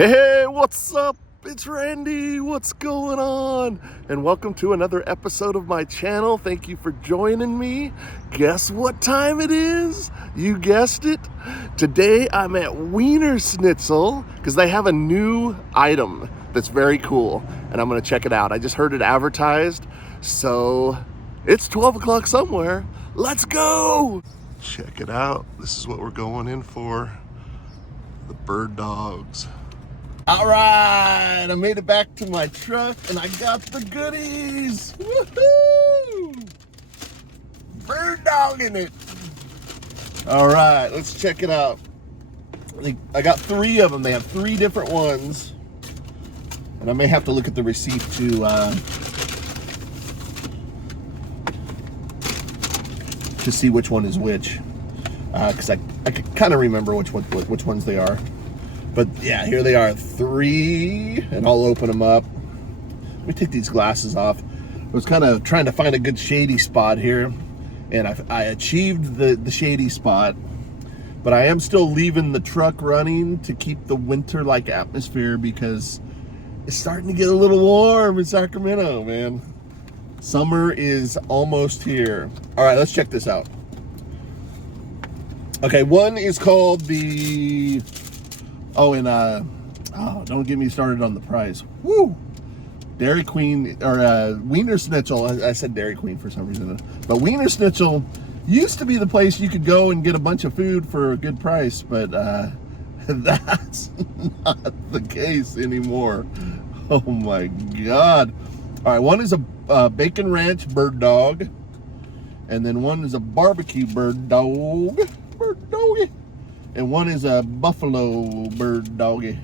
Hey, what's up? It's Randy. What's going on? And welcome to another episode of my channel. Thank you for joining me. Guess what time it is? You guessed it. Today I'm at Wienerschnitzel because they have a new item that's very cool and I'm going to check it out. I just heard it advertised, so it's 12 o'clock somewhere. Let's go. Check it out. This is what we're going in for. The bird dogs. All right, I made it back to my truck and I got the goodies. Woohoo! Bird dog in it. All right, let's check it out. I got 3 of them. They have 3 different ones. And I may have to look at the receipt to see which one is which. Because I can kind of remember which ones they are. But yeah, here they are, 3, and I'll open them up. Let me take these glasses off. I was kind of trying to find a good shady spot here, and I achieved the shady spot, but I am still leaving the truck running to keep the winter-like atmosphere because it's starting to get a little warm in Sacramento, man. Summer is almost here. All right, let's check this out. Okay, one is called the... Oh, and don't get me started on the price. Woo! Dairy Queen, or Wienerschnitzel. I said Dairy Queen for some reason. But Wienerschnitzel used to be the place you could go and get a bunch of food for a good price, but that's not the case anymore. Oh my God. All right, one is a bacon ranch bird dog, and then one is a barbecue bird dog. Bird doggy. And one is a buffalo bird doggy.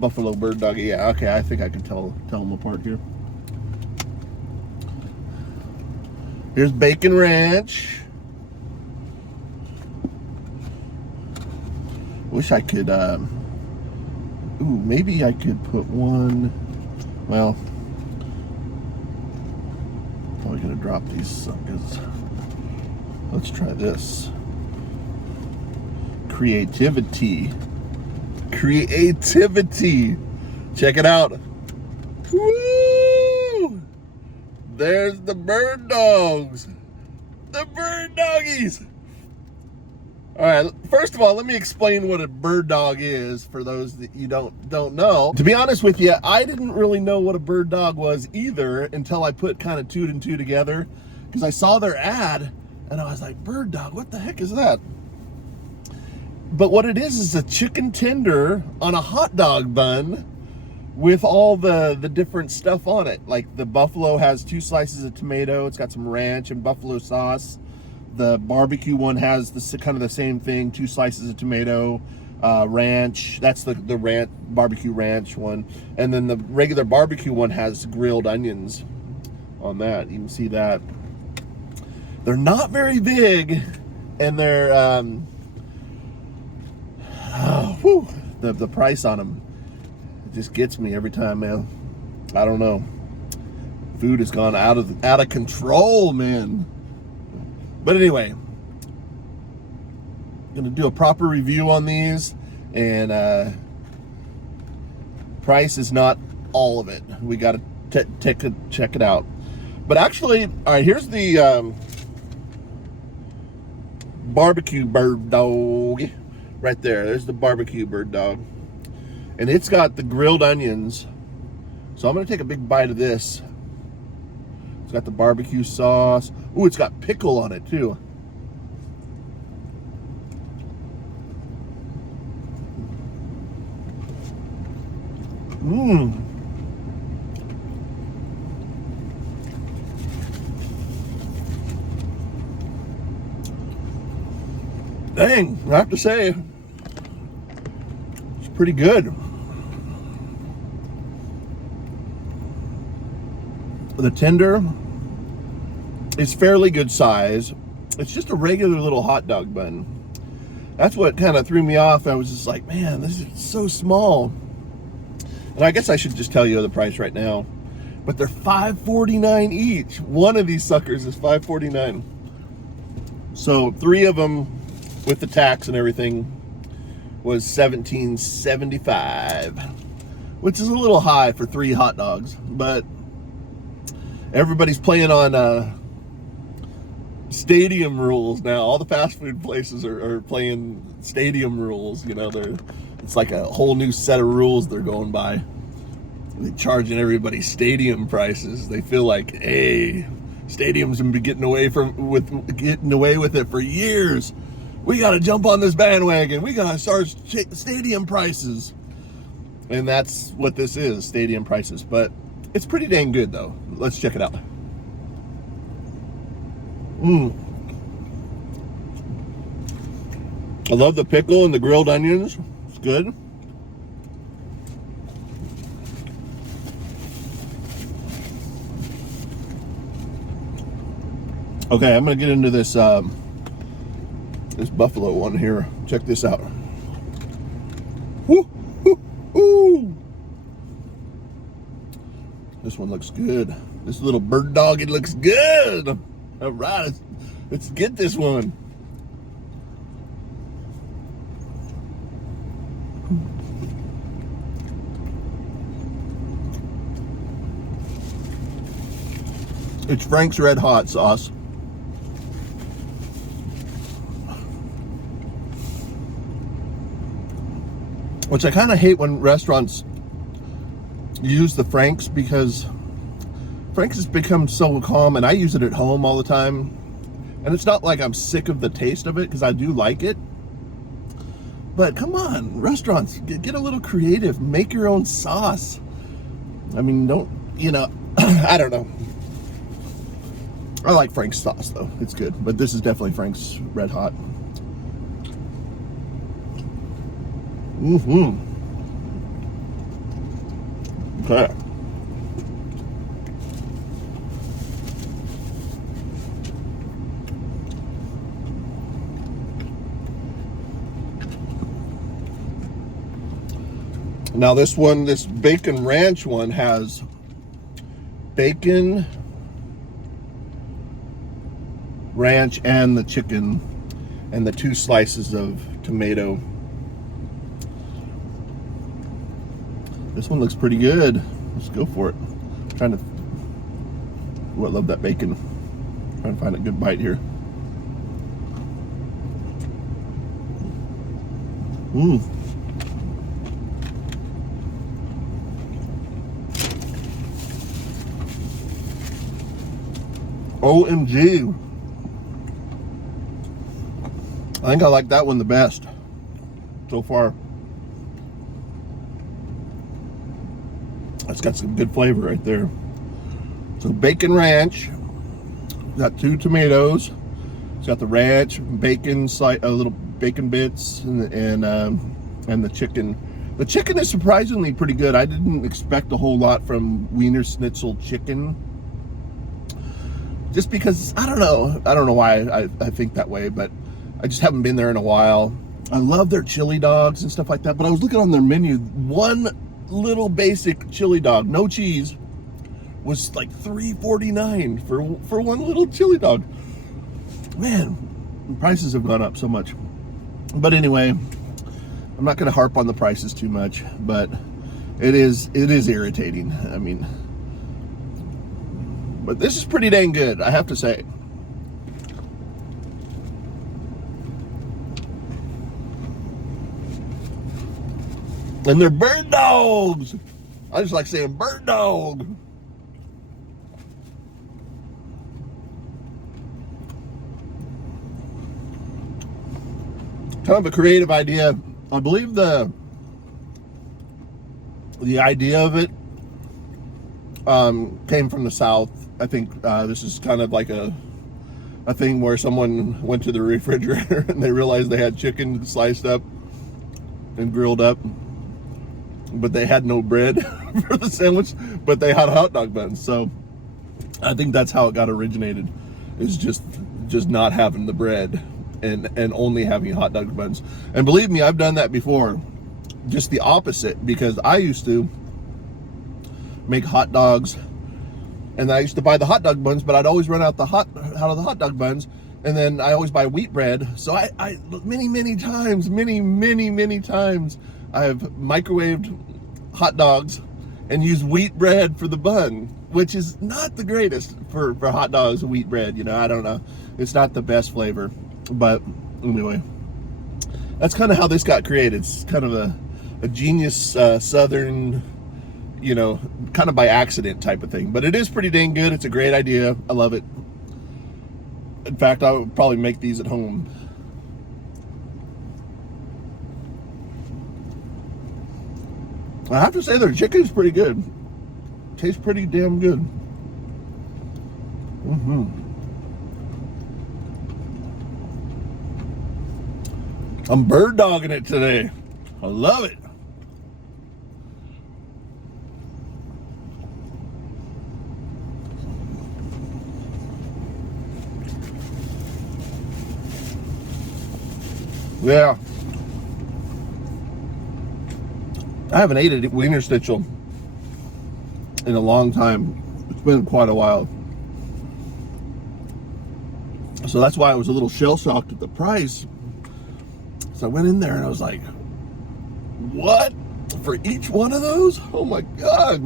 Buffalo bird doggy. Yeah, okay, I think I can tell them apart here. Here's bacon ranch. Wish I could, maybe I could put one, well, probably gonna drop these suckers. Let's try this. Creativity. Check it out. Woo! There's the bird dogs. The bird doggies. All right, first of all, let me explain what a bird dog is for those that you don't know. To be honest with you, I didn't really know what a bird dog was either until I put kind of 2 and 2 together, because I saw their ad and I was like, bird dog, what the heck is that? But what it is a chicken tender on a hot dog bun with all the different stuff on it. Like the buffalo has 2 slices of tomato. It's got some ranch and buffalo sauce. The barbecue one has kind of the same thing, 2 slices of tomato, ranch. That's the barbecue ranch one. And then the regular barbecue one has grilled onions on that. You can see that. They're not very big, and they're... the price on them, it just gets me every time, man. I don't know. Food has gone out of control, man. But anyway, I'm gonna do a proper review on these, and price is not all of it. We gotta check it out. But actually, all right, here's the barbecue bird dog. Right there, there's the barbecue bird dog. And it's got the grilled onions. So I'm gonna take a big bite of this. It's got the barbecue sauce. Ooh, it's got pickle on it too. Mmm. Dang, I have to say, it's pretty good. The tender is fairly good size. It's just a regular little hot dog bun. That's what kind of threw me off. I was just like, man, this is so small. And I guess I should just tell you the price right now. But they're $5.49 each. One of these suckers is $5.49. So 3 of them with the tax and everything was $17.75, which is a little high for 3 hot dogs, but everybody's playing on stadium rules now. All the fast food places are playing stadium rules. You know, it's like a whole new set of rules they're going by. They're charging everybody stadium prices. They feel like, hey, stadiums have been getting away with it for years. We got to jump on this bandwagon. We got to charge stadium prices. And that's what this is, stadium prices. But it's pretty dang good, though. Let's check it out. I love the pickle and the grilled onions. It's good. Okay, I'm gonna get into this this buffalo one here. Check this out. Woo, woo, woo. This one looks good. This little bird dog, it looks good. All right, let's get this one. It's Frank's Red Hot sauce. Which I kind of hate when restaurants use the Frank's, because Frank's has become so common. I use it at home all the time. And it's not like I'm sick of the taste of it, because I do like it. But come on, restaurants, get a little creative. Make your own sauce. I mean, don't, you know, I don't know. I like Frank's sauce, though. It's good. But this is definitely Frank's Red Hot. Okay. Now this one, this bacon ranch one, has bacon, ranch, and the chicken, and the 2 slices of tomato. This one looks pretty good. Let's go for it. I'm trying to, I love that bacon. I'm trying to find a good bite here. OMG. I think I like that one the best so far. It's got some good flavor right there. So bacon ranch, got 2 tomatoes. It's got the ranch, bacon, little bacon bits, and the chicken. The chicken is surprisingly pretty good. I didn't expect a whole lot from Wienerschnitzel chicken, just because I don't know why I think that way, but I just haven't been there in a while. I love their chili dogs and stuff like that, but I was looking on their menu. One little basic chili dog, no cheese, was like $3.49 for one little chili dog. Man, prices have gone up so much. But anyway, I'm not going to harp on the prices too much, but it is irritating. I mean, but this is pretty dang good, I have to say. And they're bird dogs. I just like saying bird dog. Kind of a creative idea. I believe the idea of it came from the South. I think this is kind of like a thing where someone went to the refrigerator and they realized they had chicken sliced up and grilled up, but they had no bread for the sandwich, but they had hot dog buns. So I think that's how it got originated, is just not having the bread and only having hot dog buns. And believe me, I've done that before, just the opposite, because I used to make hot dogs and I used to buy the hot dog buns, but I'd always run out of the hot dog buns And then I always buy wheat bread. So I many times, many times, I've microwaved hot dogs and used wheat bread for the bun, which is not the greatest for hot dogs, wheat bread. You know, I don't know. It's not the best flavor. But anyway, that's kind of how this got created. It's kind of a genius Southern, you know, kind of by accident type of thing. But it is pretty dang good. It's a great idea. I love it. In fact, I would probably make these at home. I have to say their chicken's pretty good. Tastes pretty damn good. I'm bird dogging it today. I love it. Yeah. I haven't ate a Wienerschnitzel in a long time. It's been quite a while. So that's why I was a little shell-shocked at the price. So I went in there and I was like, what? For each one of those? Oh my God.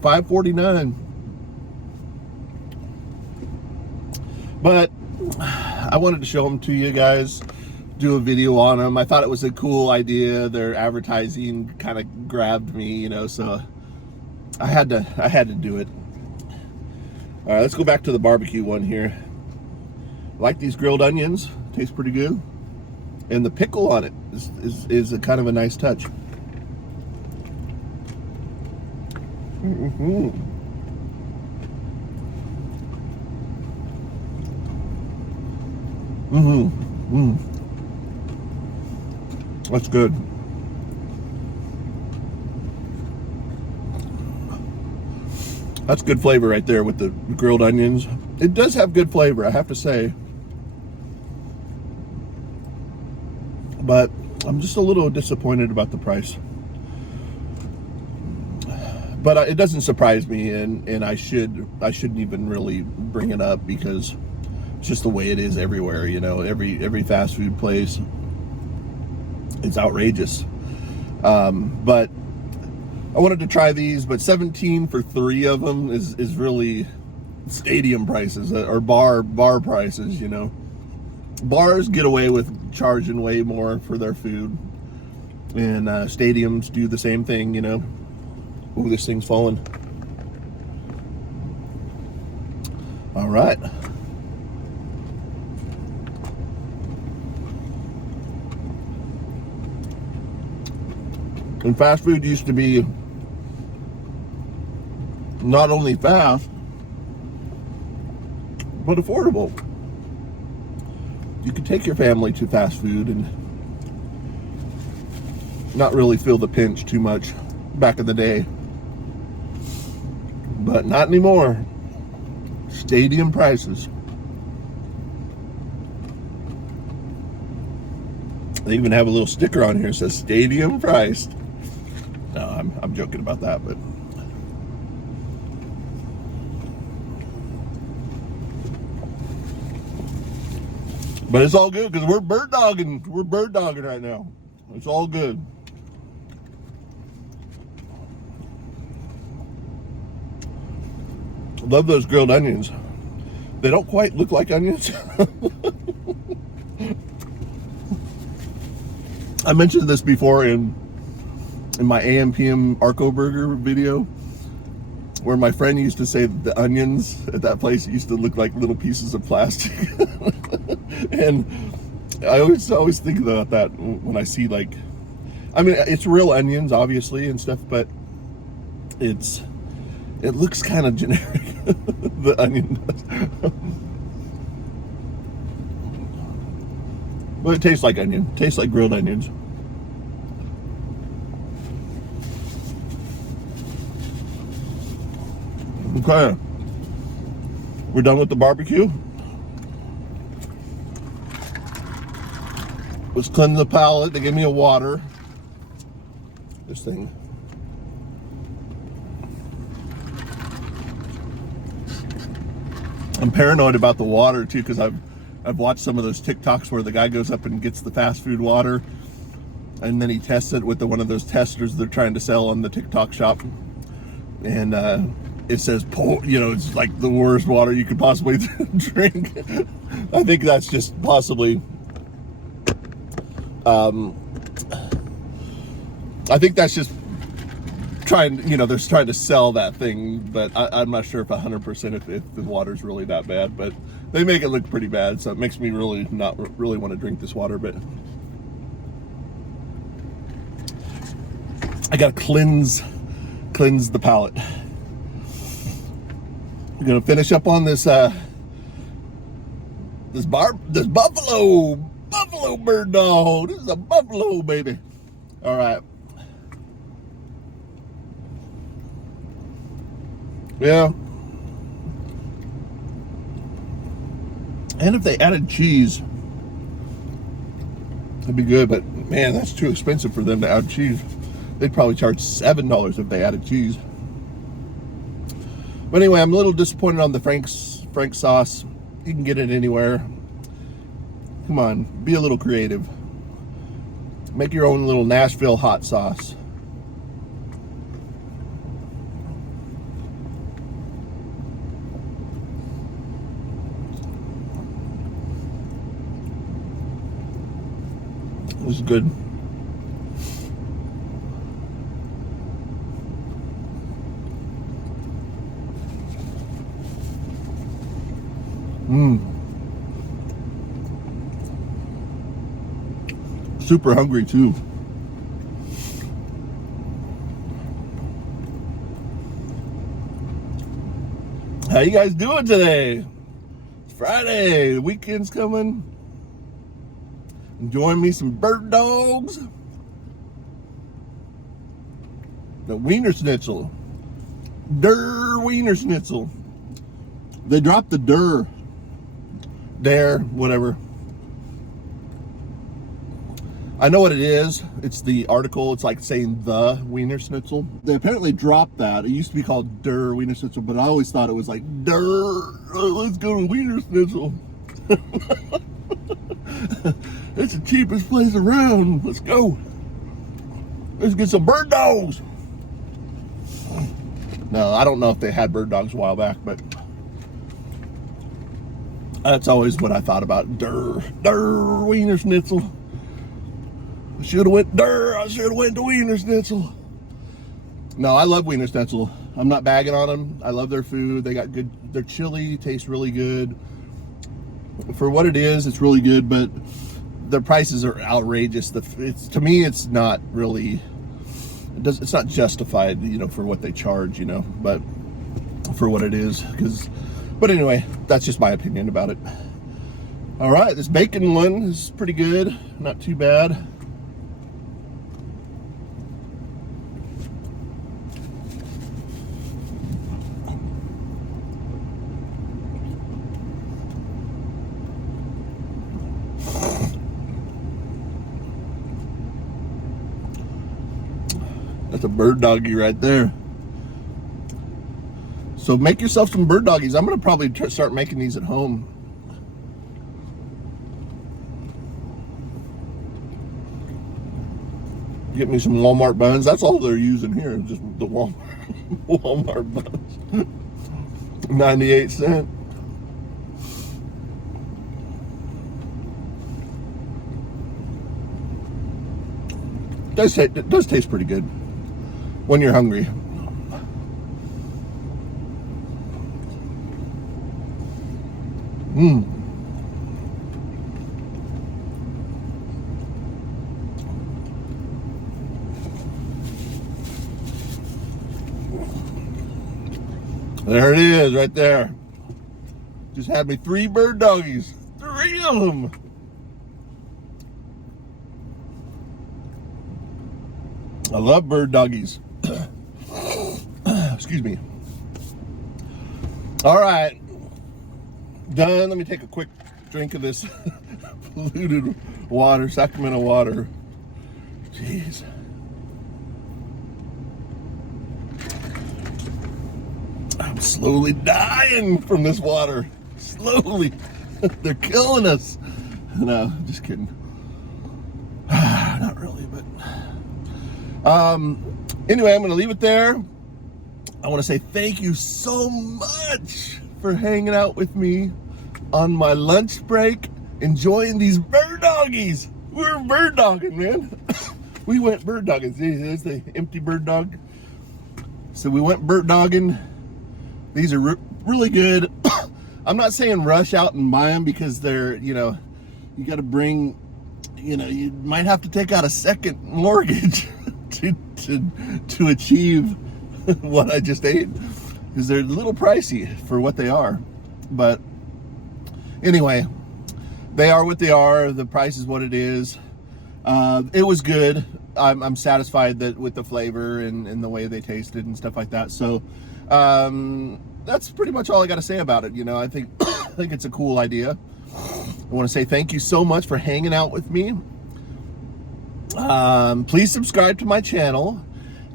$5.49. But I wanted to show them to you guys, do a video on them. I thought it was a cool idea. Their advertising kind of grabbed me, you know, so I had to do it. All right, let's go back to the barbecue one here. I like these grilled onions. Tastes pretty good. And the pickle on it is a kind of a nice touch. That's good. That's good flavor right there with the grilled onions. It does have good flavor, I have to say. But I'm just a little disappointed about the price. But it doesn't surprise me, and I shouldn't even really bring it up, because it's just the way it is everywhere, you know. Every fast food place, it's outrageous. But I wanted to try these, but $17 for 3 of them is really stadium prices, or bar prices, you know. Bars get away with charging way more for their food, and stadiums do the same thing, you know. Ooh, this thing's falling. All right. And fast food used to be not only fast, but affordable. You could take your family to fast food and not really feel the pinch too much back in the day. But not anymore. Stadium prices. They even have a little sticker on here that says stadium priced. No, I'm joking about that, but it's all good, because we're bird dogging. We're bird dogging right now. It's all good. Love those grilled onions. They don't quite look like onions. I mentioned this before in my AM PM Arco Burger video, where my friend used to say that the onions at that place used to look like little pieces of plastic. And I always think about that when I see, like, I mean, it's real onions obviously and stuff, but it looks kind of generic. The onion does. But it tastes like onion. It tastes like grilled onions. Okay. We're done with the barbecue. Let's cleanse the palate. They give me a water. This thing. I'm paranoid about the water too, because I've I've watched some of those TikToks where the guy goes up and gets the fast food water, and then he tests it with one of those testers they're trying to sell on the TikTok shop, and it says, it's like the worst water you could possibly drink. I think that's just possibly, I think that's just they're trying to sell that thing, but I'm not sure if 100% if the water's really that bad, but they make it look pretty bad, so it makes me really not really want to drink this water. But I gotta cleanse the palate. We're gonna finish up on this this buffalo bird dog. This is a buffalo, baby. All right. Yeah. And if they added cheese, it'd be good, but man, that's too expensive for them to add cheese. They'd probably charge $7 if they added cheese. But anyway, I'm a little disappointed on the Frank's sauce. You can get it anywhere. Come on, be a little creative. Make your own little Nashville hot sauce. This is good. Super hungry too. How you guys doing today? It's Friday, the weekend's coming. Enjoying me some bird dogs. The Wienerschnitzel. Wienerschnitzel. They dropped the dare, whatever. I know what it is. It's the article. It's like saying the Wienerschnitzel. They apparently dropped that. It used to be called Wienerschnitzel, but I always thought it was like let's go to Wienerschnitzel. It's the cheapest place around. Let's go. Let's get some bird dogs. No, I don't know if they had bird dogs a while back, but that's always what I thought about. Wienerschnitzel. I should have went to Wienerschnitzel. No, I love Wienerschnitzel. I'm not bagging on them. I love their food. They got good, their chili tastes really good. For what it is, it's really good, but their prices are outrageous. To me, it's not really, it's not justified, for what they charge, but for what it is. But anyway, that's just my opinion about it. All right, this bacon one is pretty good, not too bad. That's a bird doggy right there. So make yourself some bird doggies. I'm gonna probably start making these at home. Get me some Walmart buns. That's all they're using here, just the Walmart buns. 98 cents. It does taste pretty good when you're hungry. There it is, right there. Just had me 3 bird doggies. 3 of them. I love bird doggies. Excuse me. All right. Done. Let me take a quick drink of this polluted water, Sacramento water. Jeez. I'm slowly dying from this water. Slowly. They're killing us. No, just kidding. Not really, but anyway, I'm gonna leave it there. I want to say thank you so much for hanging out with me on my lunch break, enjoying these bird doggies. We're bird dogging, man. We went bird dogging. See, there's the empty bird dog. So we went bird dogging. These are really good. I'm not saying rush out and buy them because they're, you know, you got to bring, you know, you might have to take out a second mortgage to achieve what I just ate, because they're a little pricey for what they are. But anyway, they are what they are. The price is what it is. It was good. I'm satisfied that with the flavor and the way they tasted and stuff like that. So that's pretty much all I got to say about it. You know, I think it's a cool idea. I want to say thank you so much for hanging out with me. Please subscribe to my channel.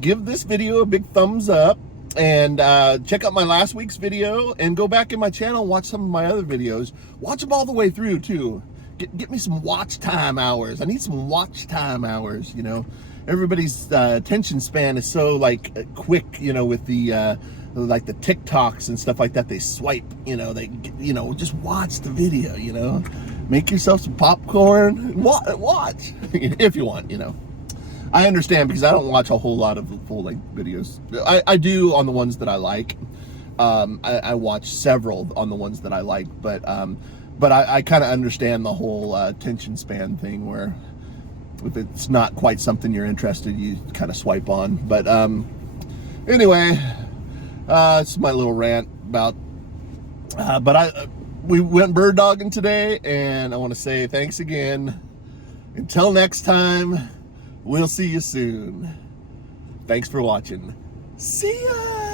Give this video a big thumbs up, and check out my last week's video, and go back in my channel and watch some of my other videos. Watch them all the way through too. Get me some watch time hours. I need some watch time hours. You know, everybody's attention span is so like quick. You know, with the like the TikToks and stuff like that. They swipe. You know, just watch the video. You know, make yourself some popcorn and watch if you want. You know. I understand, because I don't watch a whole lot of full-length videos. I do on the ones that I like. I watch several on the ones that I like, but I kind of understand the whole attention span thing, where if it's not quite something you're interested, you kind of swipe on. But anyway, it's my little rant about. We went bird dogging today, and I want to say thanks again. Until next time. We'll see you soon. Thanks for watching. See ya!